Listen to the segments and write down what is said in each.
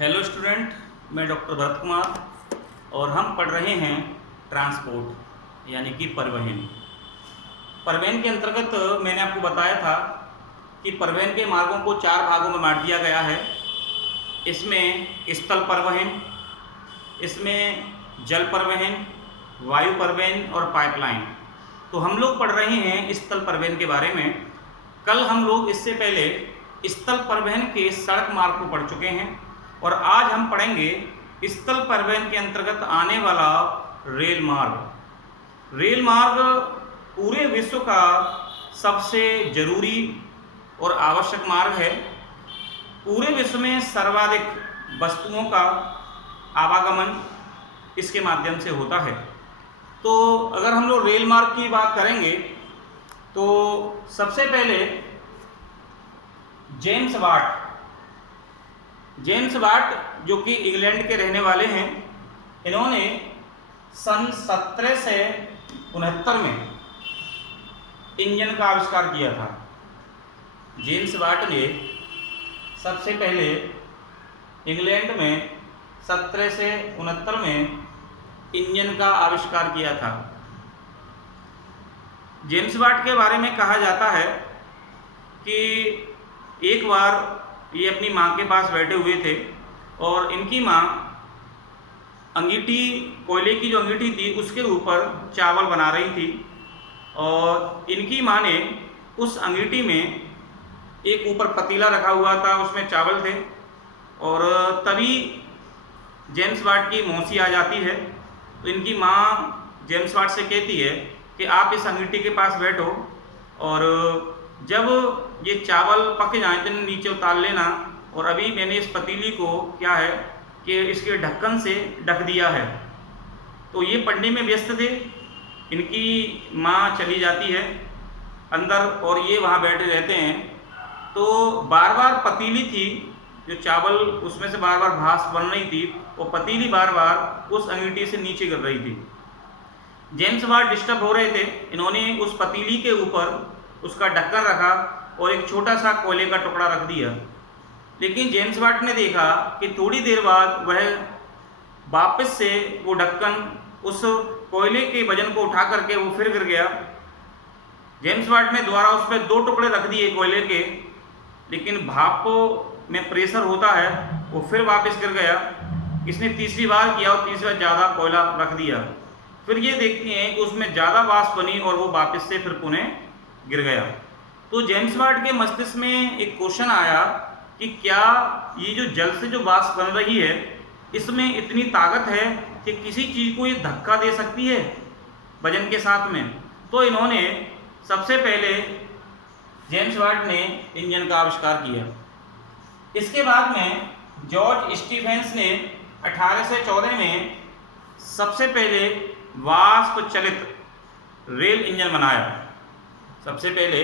Hello student, मैं doctor Bharat Kumar और हम पढ़ रहे हैं ट्रांसपोर्ट यानी कि परिवहन। परिवहन के अंतर्गत मैंने आपको बताया था कि परिवहन के मार्गों को 4 भागों में बांट दिया गया है। इसमें स्थल परिवहन, इसमें जल परिवहन, वायु परिवहन और पाइपलाइन। तो हम लोग पढ़ रहे हैं स्थल परिवहन के बारे में। कल हम लोग इससे पहले स्थल परिवहन के सड़क मार्ग को पढ़ चुके हैं और आज हम पढ़ेंगे स्थल परिवहन के अंतर्गत आने वाला रेल मार्ग। रेल मार्ग पूरे विश्व का सबसे जरूरी और आवश्यक मार्ग है। पूरे विश्व में सर्वाधिक वस्तुओं का आवागमन इसके माध्यम से होता है। तो अगर हम लोग रेल मार्ग की बात करेंगे तो सबसे पहले जेम्स वाट जो कि इंग्लैंड के रहने वाले हैं, इन्होंने सन 1769 में इंजन का आविष्कार किया था। जेम्स वाट ने सबसे पहले इंग्लैंड में 1769 में इंजन का आविष्कार किया था। जेम्स वाट के बारे में कहा जाता है कि एक बार ये अपनी माँ के पास बैठे हुए थे और इनकी माँ अंगीठी, कोयले की जो अंगीठी थी उसके ऊपर चावल बना रही थी और इनकी माँ ने उस अंगीठी में एक ऊपर पतीला रखा हुआ था, उसमें चावल थे और तभी जेम्स वाट की मौसी आ जाती है। तो इनकी माँ जेम्स वाट से कहती है कि आप इस अंगीठी के पास बैठो और जब ये चावल पक जाए तो नीचे उतार लेना, और अभी मैंने इस पतीली को क्या है कि इसके ढक्कन से ढक दिया है। तो ये पढ़ने में व्यस्त थे। इनकी माँ चली जाती है अंदर और ये वहाँ बैठे रहते हैं। तो बार बार पतीली थी जो चावल उसमें से बार बार भाप बन रही थी, वो पतीली बार बार उस अंगीठी से नीचे गिर रही थी। जेम्स वाट डिस्टर्ब हो रहे थे। इन्होंने उस पतीली के ऊपर उसका ढक्कन रखा और एक छोटा सा कोयले का टुकड़ा रख दिया। लेकिन जेम्स वाट ने देखा कि थोड़ी देर बाद वह वापस से वो ढक्कन उस कोयले के वजन को उठा करके वो फिर गिर गया। जेम्स वाट ने दोबारा उस पर 2 टुकड़े रख दिए कोयले के, लेकिन भाप में प्रेशर होता है, वो फिर वापस गिर गया। इसने तीसरी बार किया और तीसरी बार ज़्यादा कोयला रख दिया। फिर ये देखते हैं कि उसमें ज़्यादा वाष्प बनी और वो वापस से फिर पुनः गिर गया। तो जेम्स वाट के मस्तिष्क में एक क्वेश्चन आया कि क्या ये जो जल से जो वाष्प बन रही है इसमें इतनी ताकत है कि किसी चीज़ को ये धक्का दे सकती है वजन के साथ में। तो इन्होंने सबसे पहले जेम्स वाट ने इंजन का आविष्कार किया। इसके बाद में जॉर्ज स्टीफेंस ने 1814 में सबसे पहले वाष्प चलित रेल इंजन बनाया। सबसे पहले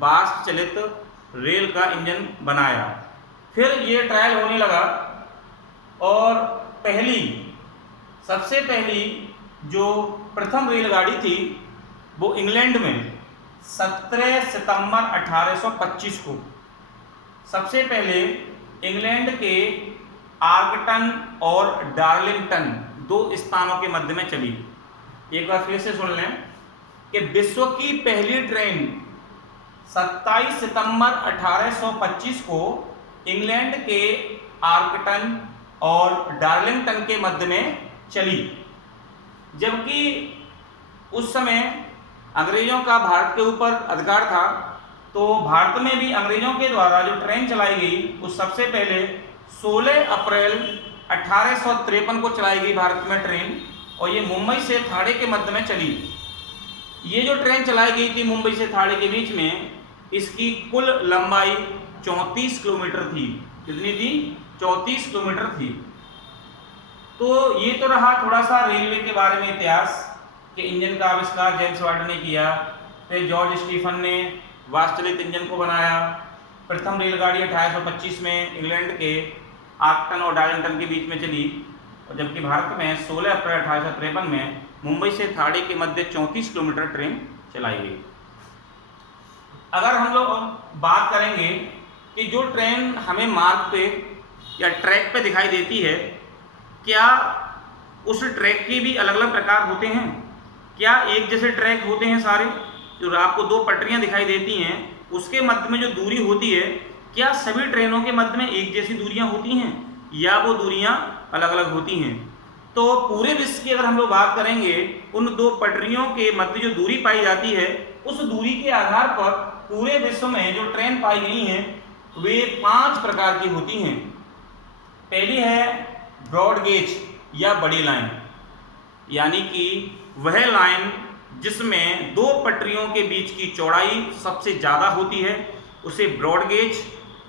वाष्प चलित रेल का इंजन बनाया। फिर ये ट्रायल होने लगा और सबसे पहली जो प्रथम रेलगाड़ी थी वो इंग्लैंड में 17 सितंबर 1825 को सबसे पहले इंग्लैंड के आर्कटन और डार्लिंगटन 2 स्थानों के मध्य में चली। एक बार फिर से सुन लें कि विश्व की पहली ट्रेन 27 सितंबर 1825 को इंग्लैंड के आर्कटन और डार्लिंगटन के मध्य में चली। जबकि उस समय अंग्रेजों का भारत के ऊपर अधिकार था, तो भारत में भी अंग्रेजों के द्वारा जो ट्रेन चलाई गई वो सबसे पहले 16 अप्रैल 1853 को चलाई गई भारत में ट्रेन, और ये मुंबई से थाणे के मध्य में चली। ये जो ट्रेन चलाई गई थी मुंबई से थाणे के बीच में, इसकी कुल लंबाई 34 किलोमीटर थी। कितनी थी? 34 किलोमीटर थी। तो ये तो रहा थोड़ा सा रेलवे के बारे में इतिहास कि इंजन का आविष्कार जेम्स वाट ने किया। फिर जॉर्ज स्टीफन ने वाष्प चलित इंजन को बनाया। प्रथम रेलगाड़ी 1825 में इंग्लैंड के आर्कटन और डार्लिंगटन के बीच में चली, और जबकि भारत में 16 अप्रैल 1853 में मुंबई से थाणे के मध्य 34 किलोमीटर ट्रेन चलाई गई। अगर हम लोग बात करेंगे कि जो ट्रेन हमें मार्ग पे या ट्रैक पे दिखाई देती है, क्या उस ट्रैक के भी अलग अलग प्रकार होते हैं? क्या एक जैसे ट्रैक होते हैं सारे? जो आपको दो पटरियां दिखाई देती हैं उसके मध्य में जो दूरी होती है, क्या सभी ट्रेनों के मध्य में एक जैसी दूरियां होती हैं या वो दूरियां अलग अलग होती हैं? तो पूरे विश्व की अगर हम लोग बात करेंगे, उन दो पटरियों के मध्य जो दूरी पाई जाती है, उस दूरी के आधार पर पूरे विश्व में जो ट्रेन पाई गई हैं वे 5 प्रकार की होती हैं। पहली है ब्रॉड गेज या बड़ी लाइन, यानी कि वह लाइन जिसमें दो पटरियों के बीच की चौड़ाई सबसे ज़्यादा होती है, उसे ब्रॉड गेज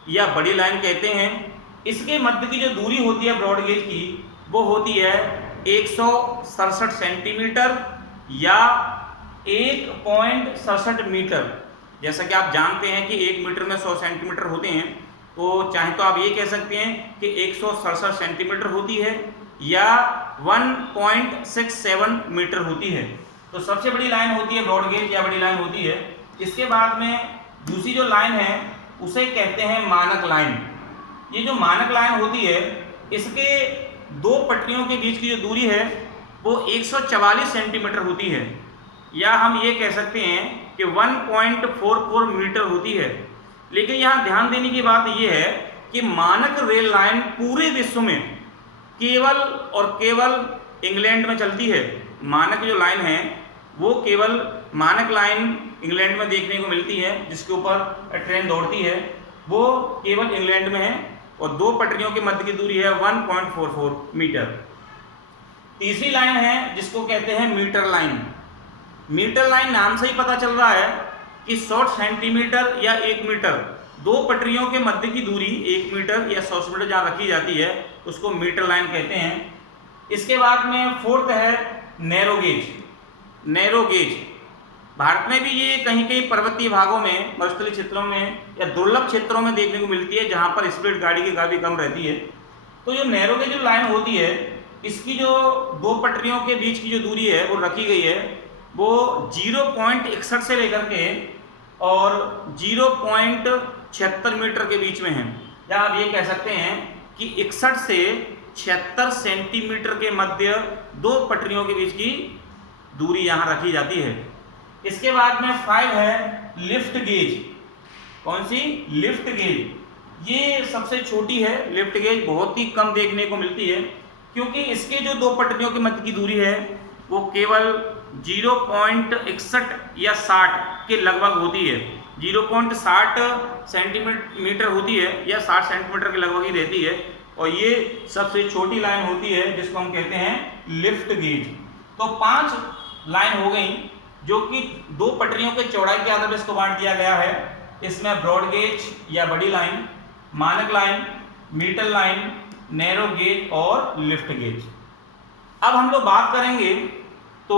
या बड़ी लाइन कहते हैं। इसके मध्य की जो दूरी होती है ब्रॉड गेज की, वो होती है 167 सेंटीमीटर या 1.67 मीटर। जैसा कि आप जानते हैं कि 1 मीटर में 100 सेंटीमीटर होते हैं, तो चाहे तो आप ये कह सकते हैं कि 167 सेंटीमीटर होती है या 1.67 मीटर होती है। तो सबसे बड़ी लाइन होती है ब्रॉड गेज या बड़ी लाइन होती है। इसके बाद में दूसरी जो लाइन है उसे कहते हैं मानक लाइन। ये जो मानक लाइन होती है, इसके दो पटरियों के बीच की जो दूरी है वो 144 सेंटीमीटर होती है, या हम ये कह सकते हैं कि 1.44 मीटर होती है। लेकिन यहाँ ध्यान देने की बात यह है कि मानक रेल लाइन पूरे विश्व में केवल और केवल इंग्लैंड में चलती है। मानक जो लाइन है वो केवल मानक लाइन इंग्लैंड में देखने को मिलती है, जिसके ऊपर ट्रेन दौड़ती है, वो केवल इंग्लैंड में है और दो पटरियों के मध्य की दूरी है 1.44 मीटर। तीसरी लाइन है जिसको कहते हैं मीटर लाइन। मीटर लाइन नाम से ही पता चल रहा है कि 100 सेंटीमीटर या 1 मीटर, दो पटरियों के मध्य की दूरी 1 मीटर या 100 मीटर जहाँ रखी जाती है उसको मीटर लाइन कहते हैं। इसके बाद में फोर्थ है narrow gauge. Narrow gauge Bharat में भी ये कहीं कहीं पर्वतीय भागों में, मरुस्थलीय क्षेत्रों में या दुर्लभ क्षेत्रों में देखने को मिलती है, जहाँ पर स्पीड गाड़ी की काफ़ी कम रहती है। तो जो नैरो गेज जो लाइन होती है, इसकी जो दो पटरियों के बीच की जो दूरी है वो रखी गई है, वो 0.61 से लेकर के और 0.76 मीटर के बीच में है, या आप ये कह सकते हैं कि 61 से 76 सेंटीमीटर के मध्य दो पटरियों के बीच की दूरी यहाँ रखी जाती है। इसके बाद में 5 है लिफ्ट गेज। कौन सी? Lift gauge. ये सबसे छोटी है। लिफ्ट गेज बहुत ही कम देखने को मिलती है, क्योंकि इसके जो दो पटरियों के मध्य की दूरी है वो केवल 0.61 या 60 के लगभग होती है। 0.60 सेंटीमीटर होती है या 60 सेंटीमीटर के लगभग ही रहती है, और ये सबसे छोटी लाइन होती है जिसको हम कहते हैं लिफ्ट गेज। तो 5 लाइन हो गई जो कि दो पटरियों के चौड़ाई के आधार पर इसको बांट दिया गया है। इसमें ब्रॉड गेज या बड़ी लाइन, मानक line, metre line, narrow gauge और लिफ्ट गेज। अब हम लोग बात करेंगे तो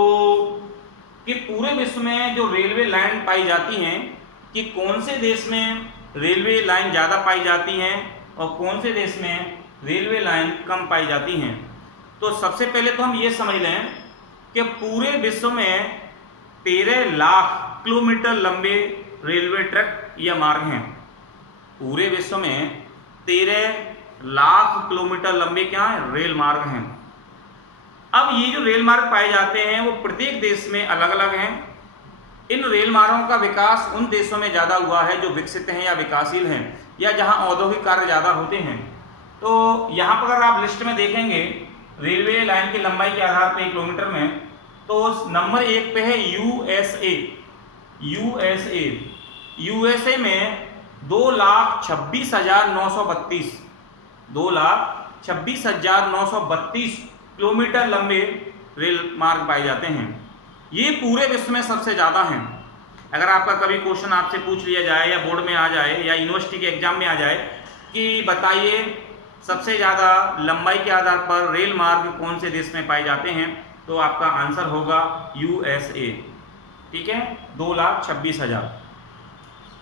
कि पूरे विश्व में जो रेलवे लाइन पाई जाती हैं, कि कौन से देश में रेलवे लाइन ज़्यादा पाई जाती हैं और कौन से देश में रेलवे लाइन कम पाई जाती हैं। तो सबसे पहले तो हम ये समझ लें कि पूरे विश्व में 13 लाख किलोमीटर लंबे रेलवे ट्रैक या मार्ग हैं। पूरे विश्व में 13 लाख किलोमीटर लंबे क्या हैं? रेल मार्ग हैं। अब ये जो रेल मार्ग पाए जाते हैं वो प्रत्येक देश में अलग अलग हैं। इन रेल मार्गों का विकास उन देशों में ज़्यादा हुआ है जो विकसित हैं या विकासशील हैं, या जहां औद्योगिक कार्य ज़्यादा होते हैं। तो यहाँ पर अगर आप लिस्ट में देखेंगे रेलवे लाइन की लंबाई के आधार पर किलोमीटर में, तो नंबर 1 पे है यूएसए। यूएसए में 2,26,932 2,26,932 किलोमीटर लंबे रेल मार्ग पाए जाते हैं। ये पूरे विश्व में सबसे ज़्यादा हैं। अगर आपका कभी क्वेश्चन आपसे पूछ लिया जाए या बोर्ड में आ जाए या यूनिवर्सिटी के एग्जाम में आ जाए कि बताइए सबसे ज़्यादा लंबाई के आधार पर रेल मार्ग कौन से देश में पाए जाते हैं, तो आपका आंसर होगा यूएसए। ठीक है, 2,26,000।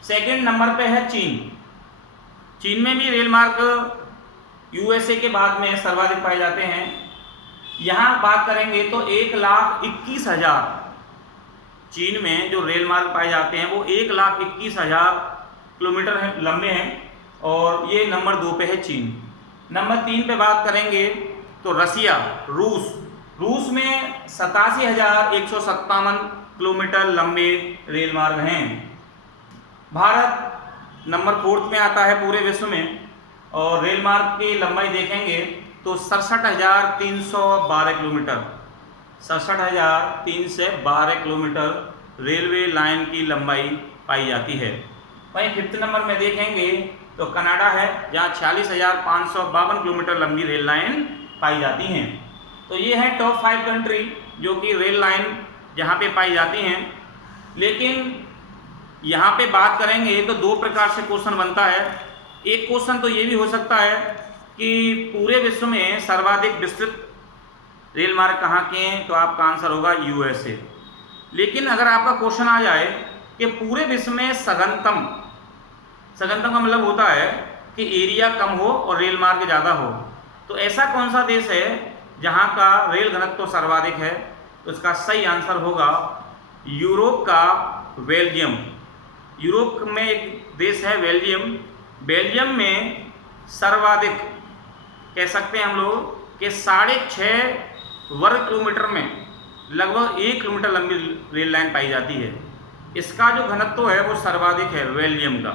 सेकेंड नंबर पे है चीन। चीन में भी रेल मार्ग यूएसए के बाद में सर्वाधिक पाए जाते हैं। यहाँ बात करेंगे तो 1,21,000 चीन में जो रेल मार्ग पाए जाते हैं वो 1,21,000 किलोमीटर लंबे हैं, और ये नंबर 2 पे है चीन। नंबर 3 पे बात करेंगे तो रसिया, रूस में 87,157 किलोमीटर लंबे रेल मार्ग हैं। भारत नंबर 4 में आता है पूरे विश्व में, और रेल मार्ग की लंबाई देखेंगे तो 67,312 किलोमीटर, 67,312 किलोमीटर रेलवे लाइन की लंबाई पाई जाती है। वहीं 5th नंबर में देखेंगे तो कनाडा है, जहाँ 46,552 किलोमीटर लंबी रेल लाइन पाई जाती हैं। तो ये है टॉप 5 कंट्री जो कि रेल लाइन जहाँ पे पाई जाती हैं। लेकिन यहाँ पे बात करेंगे तो 2 प्रकार से क्वेश्चन बनता है। एक क्वेश्चन तो ये भी हो सकता है कि पूरे विश्व में सर्वाधिक विस्तृत रेल मार्ग कहाँ के हैं, तो आपका आंसर होगा USA। लेकिन अगर आपका क्वेश्चन आ जाए कि पूरे विश्व में सघनतम का मतलब होता है कि एरिया कम हो और रेल मार्ग ज़्यादा हो, तो ऐसा कौन सा देश है जहाँ का रेल घनत्व तो सर्वाधिक है, तो इसका सही आंसर होगा यूरोप का बेल्जियम। यूरोप में एक देश है बेल्जियम में सर्वाधिक कह सकते हैं हम लोग कि 6.5 वर्ग किलोमीटर में लगभग 1 किलोमीटर लंबी रेल लाइन पाई जाती है। इसका जो घनत्व है वो सर्वाधिक है बेल्जियम का।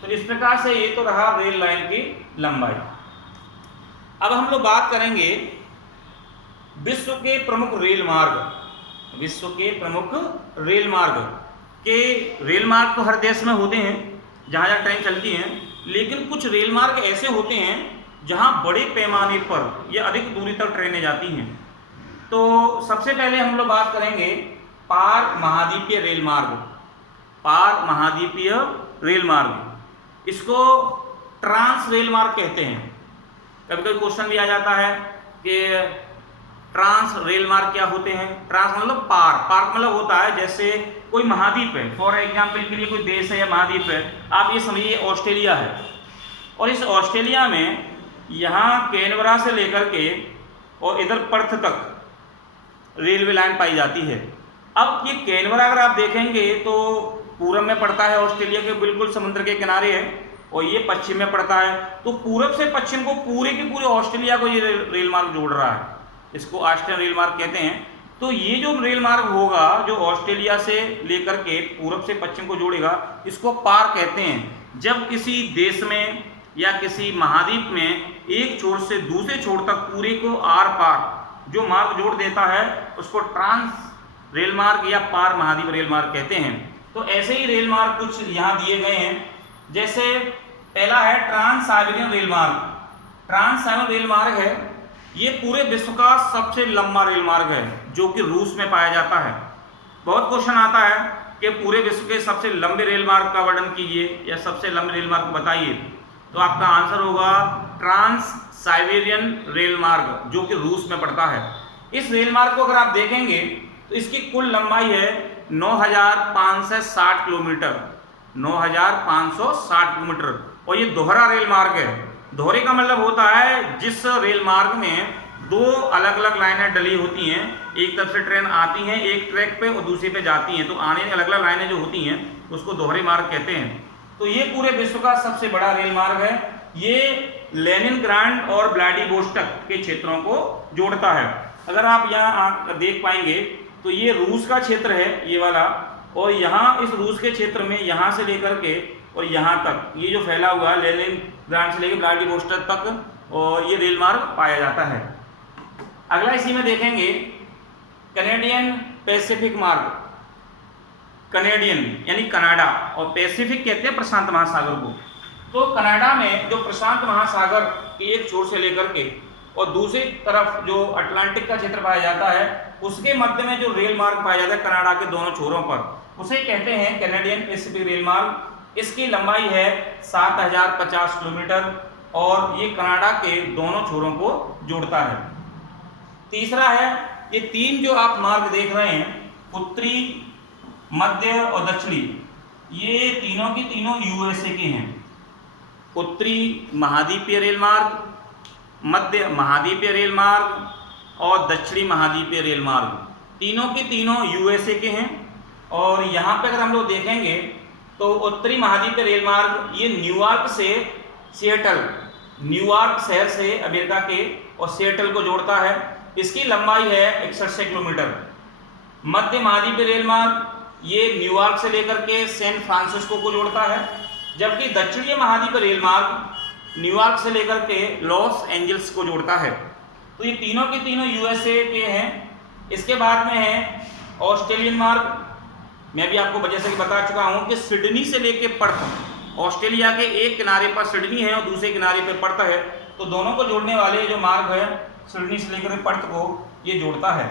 तो इस प्रकार से ये तो रहा रेल लाइन की लंबाई। अब हम लोग बात करेंगे विश्व के प्रमुख रेल मार्ग के रेल मार्ग तो हर देश में होते हैं जहाँ जहाँ ट्रेन चलती हैं, लेकिन कुछ रेल मार्ग ऐसे होते हैं जहाँ बड़े पैमाने पर या अधिक दूरी तक ट्रेनें जाती हैं। तो सबसे पहले हम लोग बात करेंगे पार महाद्वीपीय रेल मार्ग। इसको ट्रांस रेल मार्ग कहते हैं। कभी कभी क्वेश्चन भी आ जाता है कि ट्रांस रेल मार्ग क्या होते हैं। ट्रांस मतलब पार मतलब होता है जैसे कोई महाद्वीप है, फॉर एग्जाम्पल के लिए कोई देश है या महाद्वीप है, आप ये समझिए ऑस्ट्रेलिया है, और इस ऑस्ट्रेलिया में यहाँ कैनबरा से लेकर के और इधर पर्थ तक रेलवे लाइन पाई जाती है। अब ये कैनबरा अगर आप देखेंगे तो पूरब में पड़ता है, ऑस्ट्रेलिया के बिल्कुल समुद्र के किनारे है, और ये पश्चिम में पड़ता है। तो पूरब से पश्चिम को पूरे के पूरे ऑस्ट्रेलिया को ये रेल मार्ग जोड़ रहा है, इसको ऑस्ट्रेलियन रेल मार्ग कहते हैं। तो ये जो रेल मार्ग होगा जो ऑस्ट्रेलिया से लेकर के पूरब से पश्चिम को जोड़ेगा, इसको पार कहते हैं। जब किसी देश में या किसी महाद्वीप में एक छोर से दूसरे छोर तक पूरे को आर पार जो मार्ग जोड़ देता है उसको ट्रांस रेल मार्ग या पार महाद्वीप रेल मार्ग कहते हैं। तो ऐसे ही रेल मार्ग कुछ यहाँ दिए गए हैं। जैसे पहला है ट्रांस साइबेरियन रेल मार्ग है, ये पूरे विश्व का सबसे लंबा रेल मार्ग है जो कि रूस में पाया जाता है। बहुत क्वेश्चन आता है कि पूरे विश्व के सबसे लंबे रेल मार्ग का वर्णन कीजिए या सबसे लंबे रेल मार्ग बताइए, तो आपका आंसर होगा ट्रांस साइबेरियन रेल मार्ग जो कि रूस में पड़ता है। इस रेल मार्ग को अगर आप देखेंगे तो इसकी कुल लंबाई है 9,560 किलोमीटर, 9,560 किलोमीटर, और ये दोहरा रेल मार्ग है। दोहरे का मतलब होता है जिस रेल मार्ग में 2 अलग अलग लाइनें डली होती हैं, एक तरफ से ट्रेन आती हैं एक ट्रैक पे और दूसरी पे जाती हैं, तो आने अलग अलग लाइनें जो होती हैं उसको दोहरे मार्ग कहते हैं। तो ये पूरे विश्व का सबसे बड़ा रेल मार्ग है। ये लेनिनग्राड और व्लादिवोस्टोक के क्षेत्रों को जोड़ता है। अगर आप यहाँ देख पाएंगे तो ये रूस का क्षेत्र है ये वाला, और यहाँ इस रूस के क्षेत्र में यहाँ से लेकर के और यहाँ तक ये जो फैला हुआ है लेनिनग्राड से लेकर व्लादिवोस्टोक तक, और ये रेल मार्ग पाया जाता है। अगला इसी में देखेंगे कैनेडियन पैसिफिक मार्ग। कैनेडियन यानी कनाडा, और पैसिफिक कहते हैं प्रशांत महासागर को। तो कनाडा में जो प्रशांत महासागर के एक छोर से लेकर के और दूसरी तरफ जो अटलांटिक का क्षेत्र पाया जाता है, उसके मध्य में जो रेल मार्ग पाया जाता है कनाडा के दोनों छोरों पर, उसे कहते हैं कैनेडियन पैसिफिक रेल मार्ग। इसकी लंबाई है 7,050 किलोमीटर और ये कनाडा के दोनों छोरों को जोड़ता है। तीसरा है ये 3 जो आप मार्ग देख रहे हैं, उत्तरी, मध्य और दक्षिणी, ये तीनों की तीनों USA के हैं। उत्तरी महाद्वीपीय रेल मार्ग, मध्य महाद्वीपीय रेल मार्ग और दक्षिणी महाद्वीपीय रेल मार्ग, तीनों के तीनों USA के हैं। और यहाँ पे अगर हम लोग देखेंगे तो उत्तरी महाद्वीपीय रेल मार्ग ये न्यूयॉर्क से सिएटल न्यूयॉर्क शहर से अमेरिका के और सिएटल को जोड़ता है। इसकी लंबाई है 61 किलोमीटर। मध्य महाद्वीपीय रेल मार्ग ये न्यूयॉर्क से लेकर के सैन फ्रांसिस्को को जोड़ता है, जबकि दक्षिणीय महाद्वीपीय रेल मार्ग न्यूयॉर्क से लेकर के लॉस एंजल्स को जोड़ता है। तो ये तीनों के तीनों यूएसए के हैं। इसके बाद में है ऑस्ट्रेलियन मार्ग। मैं भी आपको वजह से बता चुका हूँ कि सिडनी से लेके पर्थ, ऑस्ट्रेलिया के एक किनारे पर सिडनी है और दूसरे किनारे पर पर्थ है, तो दोनों को जोड़ने वाले जो मार्ग है सिडनी से लेकर पर्थ को ये जोड़ता है।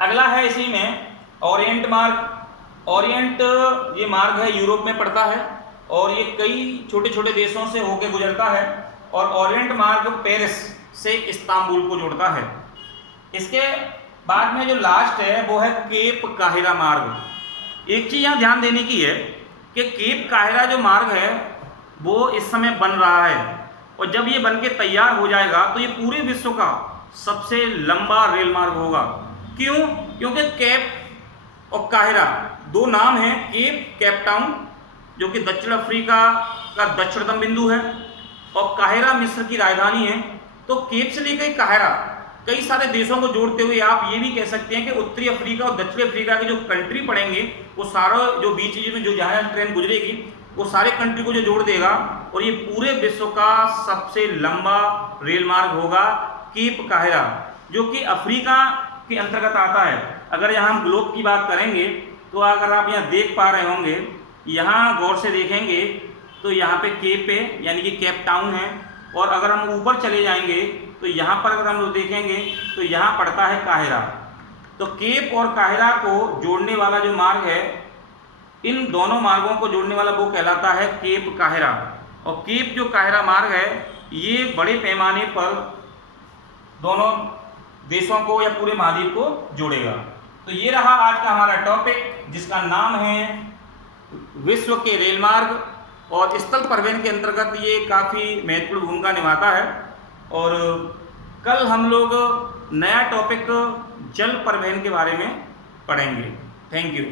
अगला है इसी में ओरिएंट मार्ग। ओरिएंट ये मार्ग है यूरोप में पड़ता है और ये कई छोटे छोटे देशों से होकर गुजरता है, और ओरिएंट मार्ग पेरिस से इस्तांबुल को जोड़ता है। इसके बाद में जो लास्ट है वो है केप काहिरा मार्ग। एक चीज़ यहाँ ध्यान देने की है कि केप काहिरा जो मार्ग है वो इस समय बन रहा है, और जब ये बन के तैयार हो जाएगा तो ये पूरे विश्व का सबसे लंबा रेल मार्ग होगा। क्यों? क्योंकि केप और काहिरा दो नाम हैं। केप केप टाउन जो कि दक्षिण अफ्रीका का दक्षिणतम बिंदु है, और काहिरा मिस्र की राजधानी है। तो केप से लेकर काहिरा कई सारे देशों को जोड़ते हुए आप ये भी कह सकते हैं कि उत्तरी अफ्रीका और दक्षिणी अफ्रीका के जो कंट्री पड़ेंगे वो सारा जो बीच में जो जहाँ ट्रेन गुजरेगी वो सारे कंट्री को जो जोड़ देगा, और ये पूरे विश्व का सबसे लंबा रेल मार्ग होगा केप काहिरा, जो कि अफ्रीका के अंतर्गत आता है। अगर यहाँ हम ग्लोब की बात करेंगे तो अगर आप यहाँ देख पा रहे होंगे, यहाँ गौर से देखेंगे तो यहाँ पे केप है यानी कि केप टाउन है, और अगर हम ऊपर चले जाएंगे तो यहाँ पर अगर हम लोग देखेंगे तो यहाँ पड़ता है काहिरा। तो केप और काहिरा को जोड़ने वाला जो मार्ग है, इन दोनों मार्गों को जोड़ने वाला वो कहलाता है केप काहिरा। और केप जो काहिरा मार्ग है ये बड़े पैमाने पर दोनों देशों को या पूरे महाद्वीप को जोड़ेगा। तो ये रहा आज का हमारा टॉपिक, जिसका नाम है विश्व के रेल मार्ग, और स्थल परिवहन के अंतर्गत ये काफ़ी महत्वपूर्ण भूमिका निभाता है। और कल हम लोग नया टॉपिक जल परिवहन के बारे में पढ़ेंगे। Thank you.